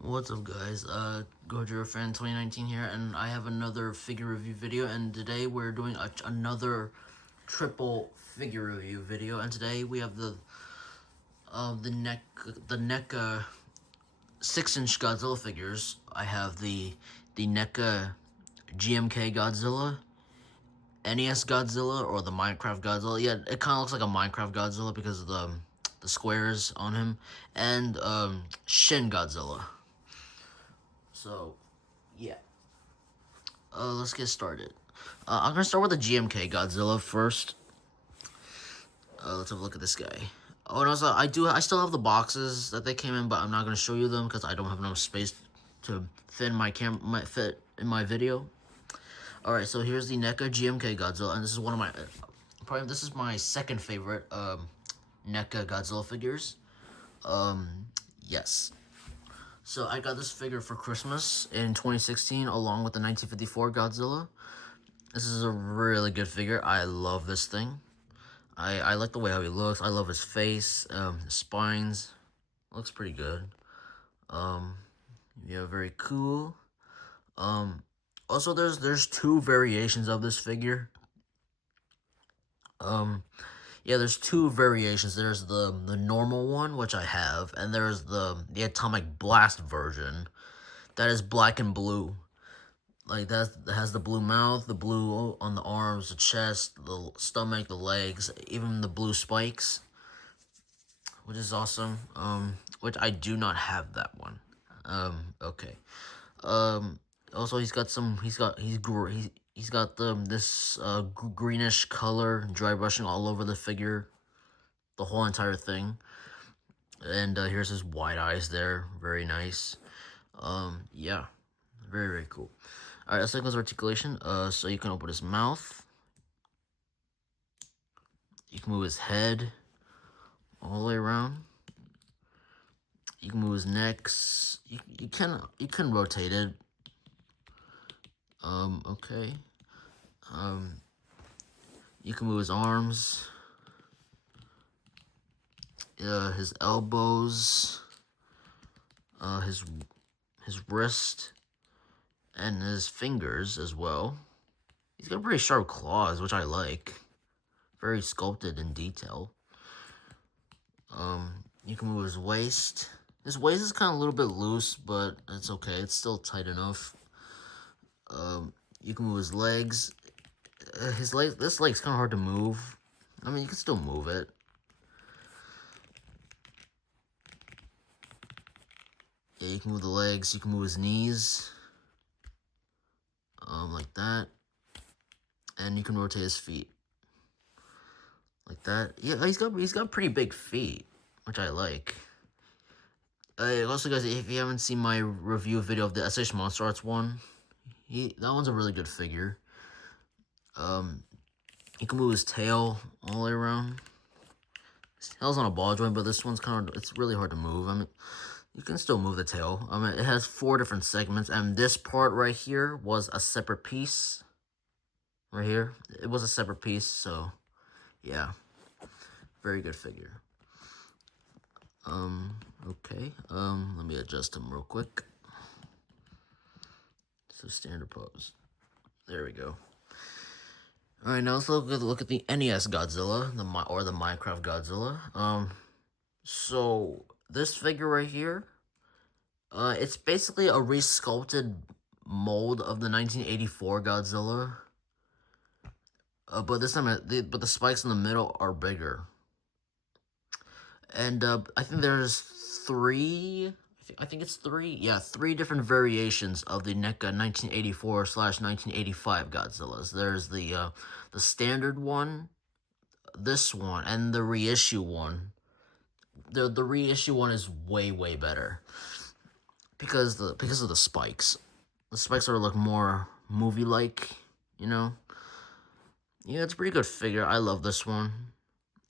What's up, guys? Godzilla fan 2019 here, and I have another figure review video. And today we're doing another triple figure review video. And today we have the NECA 6-inch Godzilla figures. I have the NECA GMK Godzilla, NES Godzilla, or the Minecraft Godzilla. Yeah, it kind of looks like a Minecraft Godzilla because of the squares on him, and Shin Godzilla. So, yeah. Let's get started. I'm gonna start with the GMK Godzilla first. Let's have a look at this guy. Oh, and also, I still have the boxes that they came in, but I'm not gonna show you them because I don't have enough space to fit in fit in my video. All right, so here's the NECA GMK Godzilla, and this is one of my, this is my second favorite NECA Godzilla figures. Yes. So I got this figure for Christmas in 2016 along with the 1954 Godzilla. This is a really good figure. I love this thing. I like the way how he looks. I love his face, his spines. Looks pretty good. Yeah, very cool. Also there's two variations of this figure. Yeah, there's two variations. There's the normal one, which I have, and there's the Atomic Blast version that is black and blue. Like that has the blue mouth, the blue on the arms, the chest, the stomach, the legs, even the blue spikes, which is awesome. Which I do not have that one. Okay. Also he's got this greenish color, dry brushing all over the figure, the whole entire thing. And here's his wide eyes there, very nice. Yeah, very cool. All right, let's look at his articulation. So you can open his mouth. You can move his head all the way around. You can move his neck. You can rotate it. Okay. You can move his arms. His elbows. His wrist, and his fingers as well. He's got pretty sharp claws, which I like. Very sculpted in detail. You can move his waist. His waist is kind of a little bit loose, but it's okay. It's still tight enough. You can move his legs. This leg's kind of hard to move. I mean, you can still move it. Yeah, you can move the legs. You can move his knees. Like that. And you can rotate his feet. Like that. Yeah, he's got pretty big feet, which I like. Also, guys, if you haven't seen my review video of the SH Monster Arts one, that one's a really good figure. You can move his tail all the way around. His tail's on a ball joint, but this one's it's really hard to move. I mean, you can still move the tail. I mean, it has 4 different segments, and this part right here was a separate piece. Right here, it was a separate piece, so yeah, very good figure. Okay, let me adjust him real quick. So standard pose. There we go. Alright, now let's look at the NES Godzilla, or the Minecraft Godzilla. So this figure right here, it's basically a resculpted mold of the 1984 Godzilla. But this time, the spikes in the middle are bigger. And I think there's 3. I think it's 3. Yeah, 3 different variations of the NECA 1984/1985 Godzillas. There's the standard one, this one, and the reissue one. The reissue one is way better because of the spikes. The spikes are like more movie like, you know. Yeah, it's a pretty good figure. I love this one.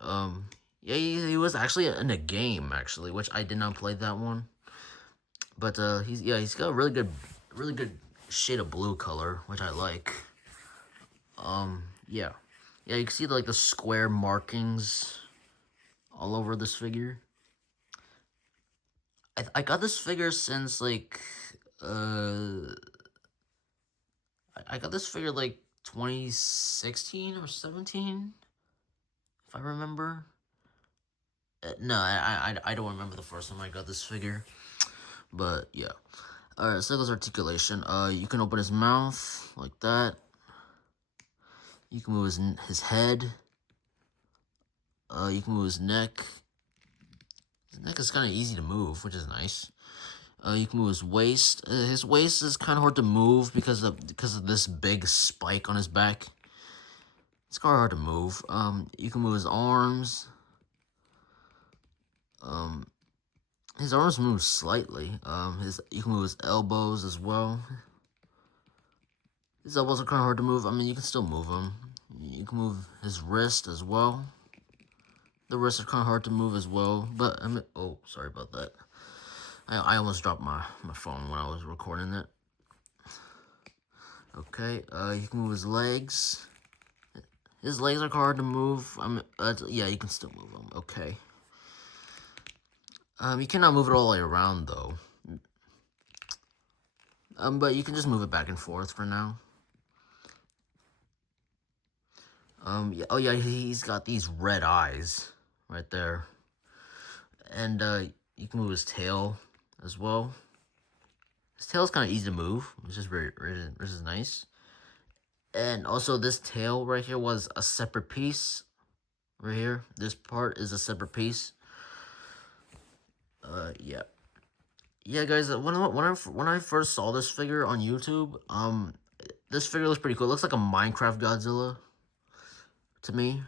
Yeah, he was actually in a game actually, which I did not play that one. But he's got a really good shade of blue color, which I like. Yeah, you can see like the square markings all over this figure. I got this figure since like uh I got this figure like 2016 or 17, if I remember. No, I don't remember the first time I got this figure, but yeah. Alright, so goes articulation. You can open his mouth like that. You can move his head. You can move his neck. His neck is kind of easy to move, which is nice. You can move his waist. His waist is kind of hard to move because of this big spike on his back. It's kind of hard to move. You can move his arms. His arms move slightly. You can move his elbows as well. His elbows are kind of hard to move. I mean, you can still move them. You can move his wrist as well. The wrists are kind of hard to move as well. But I mean, oh, sorry about that. I almost dropped my phone when I was recording it. Okay, you can move his legs. His legs are hard to move. I mean, yeah, you can still move them. Okay. You cannot move it all the way around though. But you can just move it back and forth for now. Yeah, oh yeah, he's got these red eyes right there. And you can move his tail as well. His tail is kind of easy to move, which is which is nice. And also, this tail right here was a separate piece. Right here, this part is a separate piece. Yeah, yeah, guys. When I first saw this figure on YouTube, this figure looks pretty cool. It looks like a Minecraft Godzilla to me.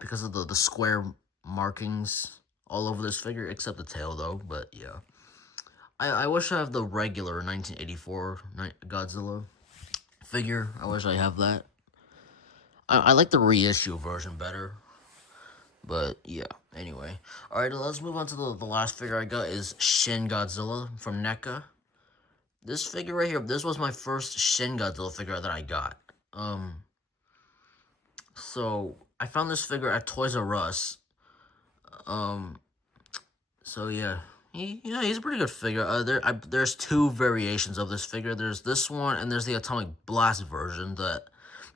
Because of the square markings all over this figure, except the tail though. But yeah. I wish I have the regular 1984 Godzilla figure. I wish I have that. I like the reissue version better. But yeah, anyway. Alright, let's move on to the last figure I got is Shin Godzilla from NECA. This figure right here, this was my first Shin Godzilla figure that I got. So I found this figure at Toys R Us. So yeah. He's a pretty good figure. There's two variations of this figure. There's this one, and there's the Atomic Blast version that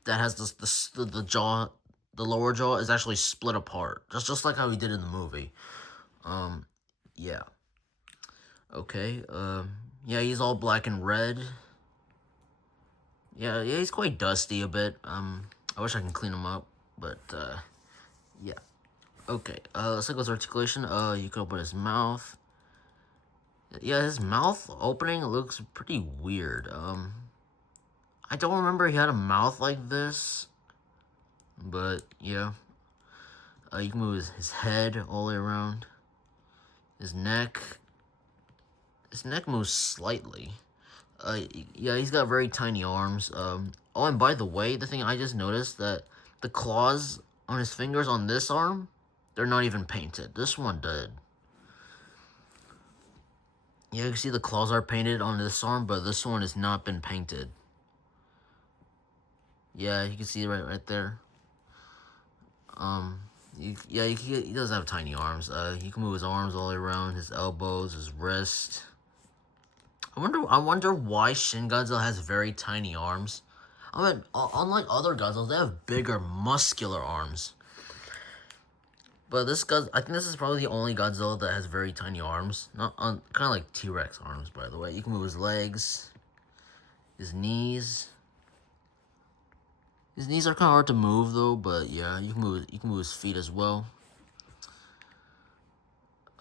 has the jaw, the lower jaw is actually split apart, just like how he did in the movie. Yeah. Okay. Yeah, he's all black and red. Yeah, he's quite dusty a bit. I wish I can clean him up, but yeah. Okay. Let's look at his articulation. You can open his mouth. Yeah, his mouth opening looks pretty weird. I don't remember he had a mouth like this, but yeah. You can move his head all the way around. His neck moves slightly. Yeah, he's got very tiny arms. Oh, and by the way, the thing I just noticed that the claws on his fingers on this arm, they're not even painted. This one did. Yeah, you can see the claws are painted on this arm, but this one has not been painted. Yeah, you can see right there. He does have tiny arms. You can move his arms all the way around, his elbows, his wrist. I wonder why Shin Godzilla has very tiny arms. I mean, unlike other Godzillas, they have bigger, muscular arms. But I think this is probably the only Godzilla that has very tiny arms. Not kind of like T-Rex arms, by the way. You can move his legs, his knees. His knees are kind of hard to move though, but yeah, you can move his feet as well.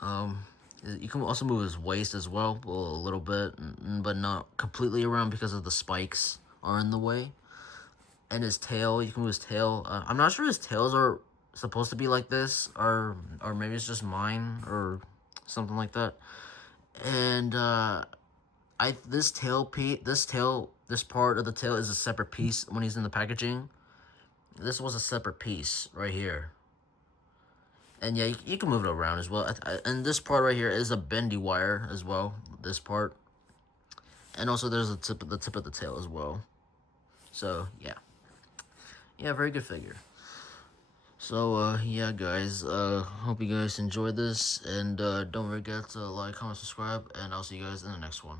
You can also move his waist as well, a little bit, but not completely around because of the spikes are in the way. And his tail, you can move his tail. I'm not sure his tails are supposed to be like this, or maybe it's just mine or something like that. And this part of the tail is a separate piece when he's in the packaging. This was a separate piece right here. And yeah, you can move it around as well. And this part right here is a bendy wire as well. This part, and also there's the tip of the tail as well. So yeah, very good figure. So, yeah, guys, hope you guys enjoyed this, and don't forget to like, comment, subscribe, and I'll see you guys in the next one.